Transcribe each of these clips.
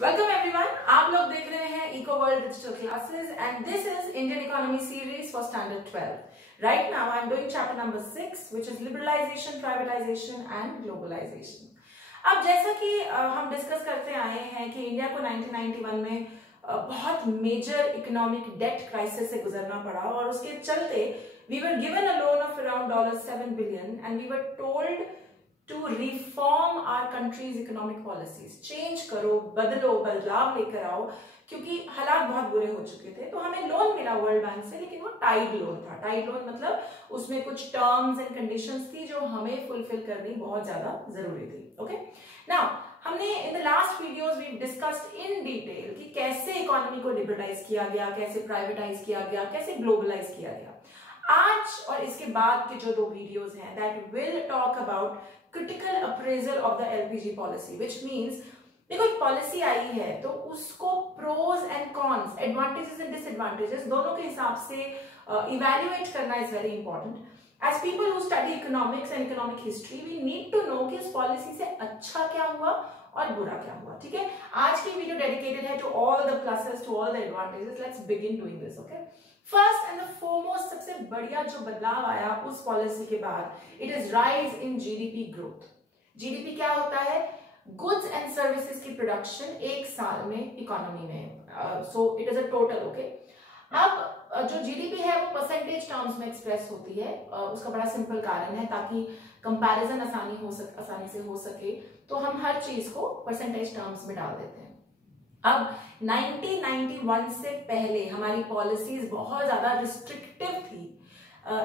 Welcome everyone, आप लोग देख रहे हैं eco world digital classes and this is Indian economy series for standard 12. Right now I am doing chapter number 6 which is liberalisation, privatisation and globalisation. अब जैसा कि हम डिस्कस करते आए हैं कि इंडिया को 1991 में बहुत मेजर इकोनॉमिक डेट क्राइसिस से गुजरना पड़ा और उसके चलते we were given a loan of around $7 billion and we were told to reform our country's economic policies. Change करो, बदलो, बदलाव लेकर आओ, क्योंकि हालात बहुत बुरे हो चुके थे. तो हमें लोन मिला वर्ल्ड बैंक से, लेकिन वो टाइड लोन था. टाइड लोन मतलब उसमें कुछ टर्म्स एंड कंडीशंस थी जो हमें फुलफिल करनी बहुत ज्यादा जरूरी थी. ओके, नाउ हमने in the last videos we discussed in detail कि कैसे इकोनॉमी को लिबरलाइज किया गया, कैसे प्राइवेटाइज किया गया, कैसे ग्लोबलाइज किया गया. आज और इसके बाद के जो 2 वीडियोस हैं that will talk about critical appraisal of the LPG policy, which means देखो एक पॉलिसी आई है तो उसको pros and cons, advantages and disadvantages दोनों के हिसाब से इवैल्यूएट करना is very important. As people who study economics and economic history we need to know कि इस पॉलिसी से अच्छा क्या हुआ और बुरा क्या हुआ. ठीक है, आज की वीडियो डेडिकेटेड है to all the pluses, to all the advantages. Let's begin doing this. Okay, first and the foremost सबसे बढ़िया जो बदलाव आया उस पॉलिसी के बाद, it is rise in GDP growth. GDP क्या होता है? गुड्स एंड सर्विसेज की प्रोडक्शन एक साल में इकोनॉमी में. So it is a total. Okay, अब जो जीडीपी है वो परसेंटेज टर्म्स में एक्सप्रेस होती है. उसका बड़ा सिंपल कारण है ताकि कंपैरिजन आसानी से हो सके, तो हम हर चीज को परसेंटेज टर्म्स में डाल देते हैं. अब 1991 से पहले हमारी पॉलिसीज बहुत ज्यादा रिस्ट्रिक्टिव थी.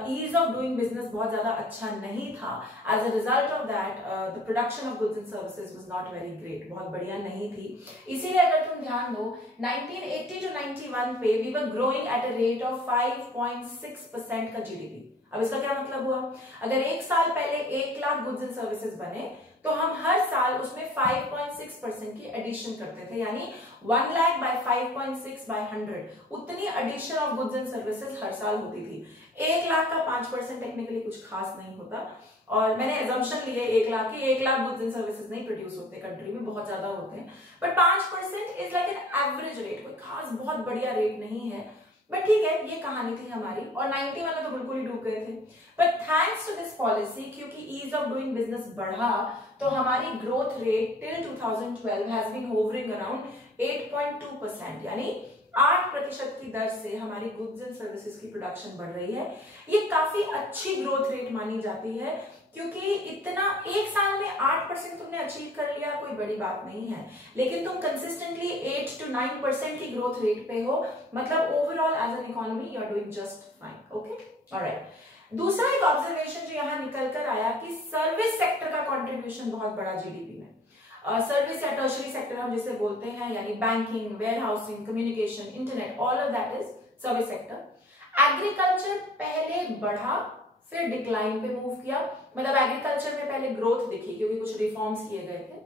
ईज ऑफ डूइंग बिजनेस बहुत ज्यादा अच्छा नहीं था. As a result of that the production of goods and services was not very great, बहुत बढ़िया नहीं थी. इसीलिए अगर तुम ध्यान दो 1980 to 91 पे we were growing at a rate of 5.6% का जीडीपी. अब इसका क्या मतलब हुआ? अगर एक साल पहले 1 लाख गुड्स एंड सर्विसेज बने तो हम हर साल उसमें 5.6% की एडिशन करते थे, यानी 1 लाख बाय 5.6 बाय 100 उतनी addition of goods and services हर साल होती थी. 1 लाख का 5% टेक्निकली कुछ खास नहीं होता, और मैंने एजम्पशन लिए 1 लाख की. 1 लाख गुड्स एंड सर्विसेज नहीं प्रोड्यूस होते कंट्री में, बहुत ज्यादा होते हैं, but 5% is like an average rate. कोई खास बहुत बढ़िया रेट नहीं है, बट ठीक है, ये कहानी थी हमारी. और 91 में तो बिल्कुल ही डूब गए थे. But thanks to this policy, क्योंकि ईज ऑफ डूइंग बिजनेस बढ़ा, तो हमारी growth rate till 2012 has been hovering around 8.2%, यानी 8% की दर से हमारी गुड्स एंड सर्विसेज की प्रोडक्शन बढ़ रही है. ये काफी अच्छी ग्रोथ रेट मानी जाती है, क्योंकि इतना एक साल में 8% तुमने अचीव कर लिया, कोई बड़ी बात नहीं है. लेकिन तुम कंसिस्टेंटली 8 to 9% की ग्रोथ रेट पे हो, मतलब overall as an economy you are doing just fine. Okay, alright. दूसरा एक ऑब्जर्वेशन जो यहां निकल कर आया कि सर्विस सेक्टर का कंट्रीब्यूशन बहुत बड़ा जीडीपी में. सर्विस या टर्शरी सेक्टर हम जिसे बोलते हैं, यानी banking, warehousing, communication, internet, all of that is service sector. Agriculture पहले बढ़ा फिर डिक्लाइन पे मूव किया, मतलब एग्रीकल्चर में पहले ग्रोथ दिखी क्योंकि कुछ रिफॉर्म्स किए गए थे,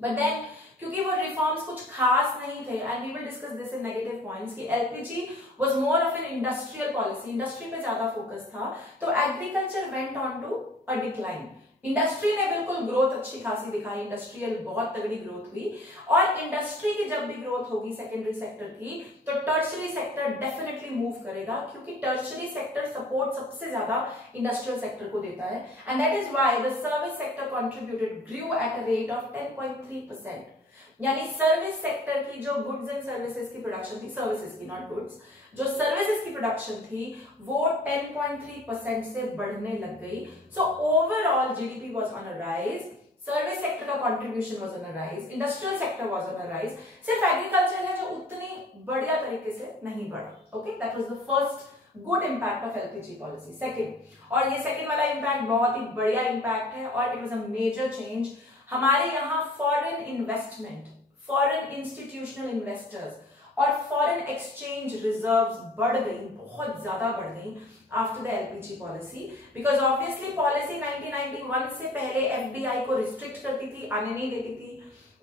बट देन क्योंकि वो रिफॉर्म्स कुछ खास नहीं थे, and we will discuss this in negative points, कि LPG was more of an industrial policy, industry पे ज्यादा फोकस था, तो agriculture went on to a decline. इंडस्ट्री ने बिल्कुल ग्रोथ अच्छी खासी दिखाई, इंडस्ट्रियल बहुत तगड़ी ग्रोथ हुई, और इंडस्ट्री की जब भी ग्रोथ होगी सेकेंडरी सेक्टर की, तो टर्शरी सेक्टर डेफिनेटली मूव करेगा, क्योंकि टर्शरी सेक्टर सपोर्ट सबसे ज्यादा इंडस्ट्रियल सेक्टर को देता है. And that is why the service sector contributed grew at a rate of 10.3%. यानी सर्विस सेक्टर की जो गुड्स एंड सर्विसेज की प्रोडक्शन थी, सर्विसेज की नॉट गुड्स, जो सर्विसेज की प्रोडक्शन थी वो 10.3% से बढ़ने लग गई. So overall GDP was on a rise, service sector का contribution was on a rise, industrial sector was on a rise. सिर्फ एग्रीकल्चर है जो उतनी बढ़िया तरीके से नहीं बढ़ा. Okay, that was the first good impact of LPG policy. Second, और ये सेकंड वाला इंपैक्ट बहुत ही बढ़िया इंपैक्ट है, और it was a major change. हमारे यहाँ foreign investment, foreign institutional investors और फॉरेन एक्सचेंज रिजर्व्स बढ़ गई, बहुत ज्यादा बढ़ गई after the LPG policy, because obviously policy 1991 से पहले एफडीआई को रिस्ट्रिक्ट करती थी, आने नहीं देती थी.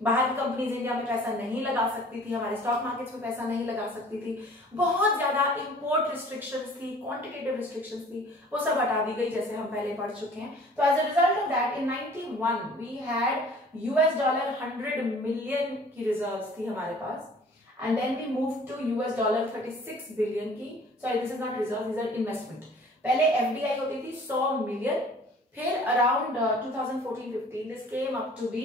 बाहर की कंपनीज इंडिया में पैसा नहीं लगा सकती थी, हमारे स्टॉक मार्केट्स में पैसा नहीं लगा सकती थी, बहुत ज्यादा इंपोर्ट रिस्ट्रिक्शंस थी, क्वांटिटेटिव रिस्ट्रिक्शंस थी, वो सब हटा दी गई जैसे हम पहले पढ़ चुके हैं। तो as a result of that in 91 we had $100 million की रिजर्व्स थी हमारे पास, and then we moved to $36 billion की, sorry this is not reserve, these are investment। पहले FDI होती थी 100 मिलियन, फिर around 2014-15 this came up to be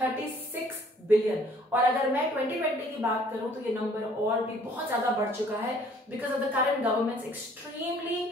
36 billion. और अगर मैं 2020 की बात करूं तो ये नंबर और भी बहुत ज्यादा बढ़ चुका है because of the current governments extremely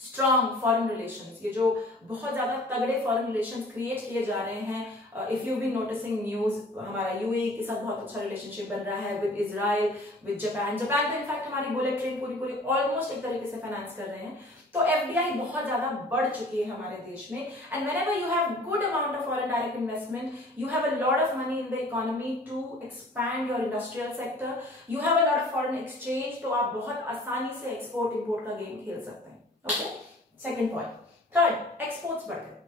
strong foreign relations, ये जो बहुत ज्यादा तगड़े फॉरेन रिलेशंस क्रिएट किए जा रहे हैं। If you B noticing news, हमारा यूएई के साथ बहुत अच्छा रिलेशनशिप बन रहा है, विद इजराइल, विद जापान तो इनफैक्ट हमारी बुलेट ट्रेन पूरी ऑलमोस्ट एक तरीके से फाइनेंस कर रहे हैं। तो एफडीआई बहुत ज्यादा बढ़ चुकी है हमारे देश में, and whenever you have good amount of foreign direct investment, you have a lot of money in the economy to expand your industrial sector, you have a lot of foreign exchange, तो आप बहुत आसानी से export import का game खेल सकते हैं। Okay, second point. Third, exports बढ़ गए।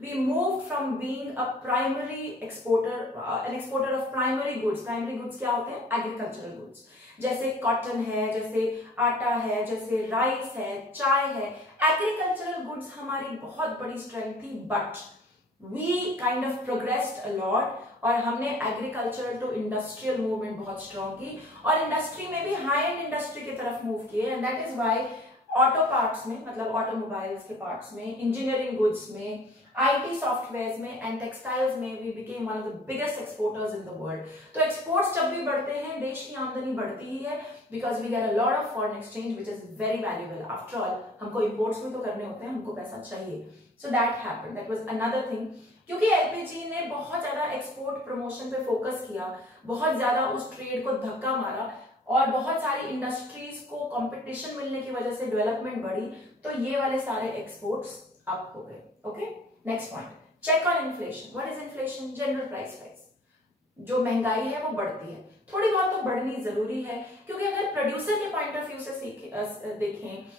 We moved from being a primary exporter, an exporter of primary goods। Primary goods क्या होते हैं? Agricultural goods, जैसे कॉटन है, जैसे आटा है, जैसे राइस है, चाय है। एग्रीकल्चरल गुड्स हमारी बहुत बड़ी स्ट्रेंथ थी, but we kind of progressed a lot, और हमने एग्रीकल्चरल टू इंडस्ट्रियल मूवमेंट बहुत स्ट्रॉन्ग की, और इंडस्ट्री में भी हाई एंड इंडस्ट्री की तरफ मूव किए, and that is why auto parts में, मतलब ऑटोमोबाइल्स के पार्ट्स में, इंजीनियरिंग गुड्स में, आईटी सॉफ्टवेयर में एंड टेक्सटाइल्स में we became one of the biggest exporters in the world. तो एक्सपोर्ट्स जब भी बढ़ते हैं देश की आमदनी बढ़ती ही है, because we get a lot of foreign exchange which is very valuable. After all हमको इंपोर्ट्स भी तो करने होते हैं, हमको पैसा चाहिए। So that happened, that was another thing. क्योंकि एलपीजी ने बहुत ज्यादा एक्सपोर्ट प्रमोशन पे फोकस किया, बहुत ज्यादा उस ट्रेड को धक्का मारा, और बहुत सारी इंडस्ट्रीज को कंपटीशन मिलने की वजह से डेवलपमेंट बढ़ी, तो ये वाले सारे एक्सपोर्ट्स अप हो गए। Okay, next point, check on inflation. What is inflation? General price rise. जो महंगाई है वो बढ़ती है, थोड़ी बहुत तो बढ़नी जरूरी है, क्योंकि अगर प्रोड्यूसर के पॉइंट ऑफ व्यू से देखें,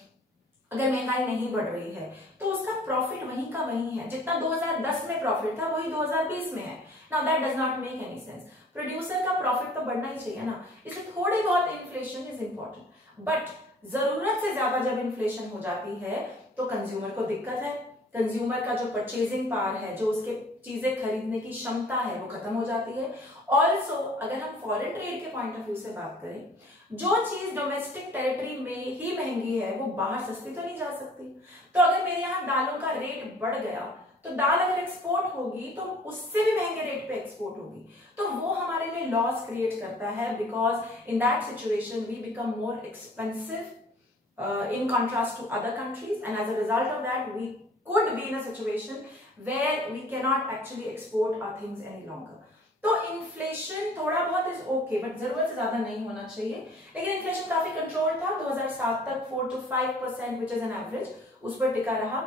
अगर महंगाई नहीं बढ़ रही है तो उसका प्रॉफिट वहीं का वहीं है, जितना 2010 में प्रॉफिट था वही 2020 में है। Now that does not make any sense. Producer का प्रॉफिट तो बढ़ना ही चाहिए ना, इसलिए थोड़ी बहुत इन्फ्लेशन इज इंपॉर्टेंट, बट जरूरत से ज्यादा जब इन्फ्लेशन हो जाती है तो कंज्यूमर को दिक्कत है। कंज्यूमर का जो परचेजिंग पावर है, जो उसके चीजें खरीदने की क्षमता है, वो खत्म हो जाती है। ऑल्सो अगर हम फॉरेन ट्रेड के पॉइंट ऑफ व्यू से बात करें, जो चीज डोमेस्टिक टेरिटरी में ही महंगी है वो बाहर सस्ती तो नहीं जा सकती। तो अगर मेरे यहाँ दालों का रेट बढ़ गया तो दाल अगर एक्सपोर्ट होगी तो उससे भी महंगे रेट पे एक्सपोर्ट होगी, तो वो हमारे लिए लॉस क्रिएट करता है, because in that situation we become more expensive in contrast to other countries, and as a result of that we could be in a situation where we cannot actually export our things any longer. तो inflation थोड़ा बहुत is okay, but जरूरत से ज्यादा नहीं होना चाहिए। लेकिन इन्फ्लेशन काफी कंट्रोल था 2007 तक, 4 to 5% which is an average, उस पर टिका रहा।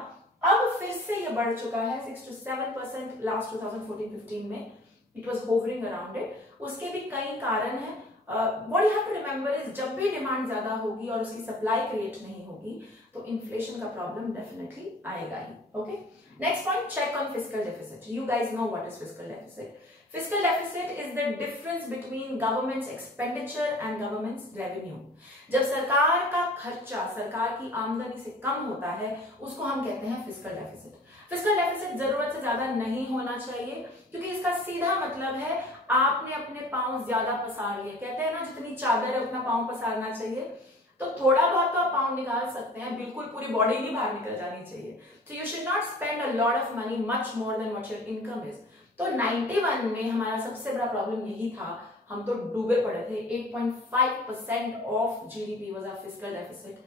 अब फिर से ये बढ़ चुका है 6 to 7% लास्ट 2014-15 में, it was hovering around it. उसके भी कई कारण हैं। What you have to remember is, जब भी डिमांड ज्यादा होगी और उसकी सप्लाई क्रिएट नहीं होगी तो इन्फ्लेशन का प्रॉब्लम डेफिनेटली आएगा ही। Okay, next point, check on fiscal deficit. You guys know what is fiscal deficit. Fiscal deficit is the difference between government's expenditure and government's revenue. जब सरकार का खर्चा सरकार की आमदनी से कम होता है उसको हम कहते हैं फिस्कल डेफिसिट। फिस्कल डेफिसिट जरूरत से ज्यादा नहीं होना चाहिए, क्योंकि इसका सीधा मतलब है आपने अपने पांव ज्यादा पसार लिए। कहते हैं ना, जितनी चादर है उतना पांव पसारना चाहिए। तो थोड़ा बहुत तो आप पाँव निकाल सकते हैं, बिल्कुल पूरी बॉडी नहीं बाहर निकल जानी चाहिए। So you should not spend a lot of money, much more than what your income is. तो 91 में हमारा सबसे बड़ा प्रॉब्लम यही था, हम तो डूबे पड़े थे। 8.5% of GDP was our fiscal deficit,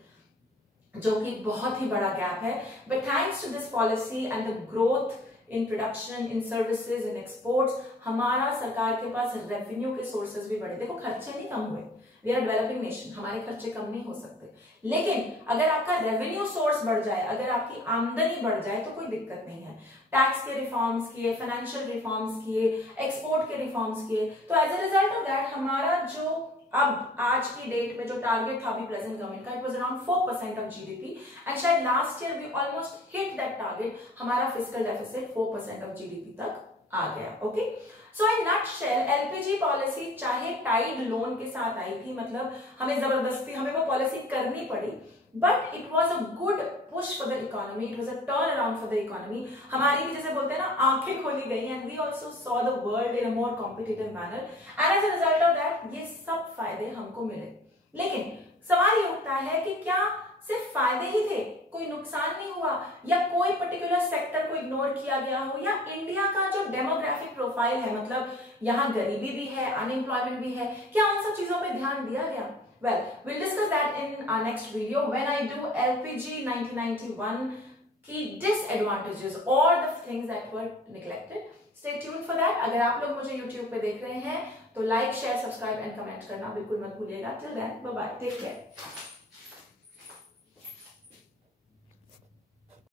जो कि बहुत ही बड़ा गैप है। But thanks to this policy and the growth in production, in services, in exports, हमारा सरकार के पास रेवेन्यू के सोर्सेज भी बढ़े। देखो, खर्चे नहीं कम हुए, वी आर डेवलपिंग नेशन, हमारे खर्चे कम नहीं हो सकते। लेकिन अगर आपका रेवेन्यू सोर्स बढ़ जाए, अगर आपकी आमदनी बढ़ जाए तो कोई दिक्कत नहीं है। टैक्स के रिफॉर्म्स किए, फाइनेंशियल रिफॉर्म्स किए, एक्सपोर्ट के रिफॉर्म्स किए, तो as a result of that हमारा जो अब आज की डेट में जो टारगेट था अभी प्रेजेंट गवर्नमेंट का, it was around 4% of GDP, and शायद last year we almost hit that target. हमारा फिस्कल डेफिसिट 4% ऑफ जीडीपी तक आ गया। Okay, so in nutshell LPG policy चाहे टाइड लोन के साथ आई थी, मतलब हमें जबरदस्ती हमें वो पॉलिसी करनी पड़ी, but it was a good push for the economy, it was a turn around for the economy. हमारी भी जैसे बोलते हैं ना आंखें खोली गई, and we also saw the world in a more competitive manner, and as a result of that ये सब फायदे हमको मिले। लेकिन सवाल ये उठता है कि क्या सिर्फ फायदे ही थे, कोई नुकसान नहीं हुआ, या कोई पर्टिकुलर सेक्टर को इग्नोर किया गया हो, या इंडिया का जो डेमोग्राफिक प्रोफाइल है, मतलब यहाँ गरीबी भी है, अनएम्प्लॉयमेंट भी है, क्या उन सब चीजों पे ध्यान दिया गया? Well, we'll discuss that in our next video when I do LPG 1991 key disadvantages or the things that were neglected. Stay tuned for that. अगर आप लोग मुझे YouTube पे देख रहे हैं तो like, share, subscribe and comment करना बिल्कुल मत भूलिएगा। Till then, bye bye. Take care.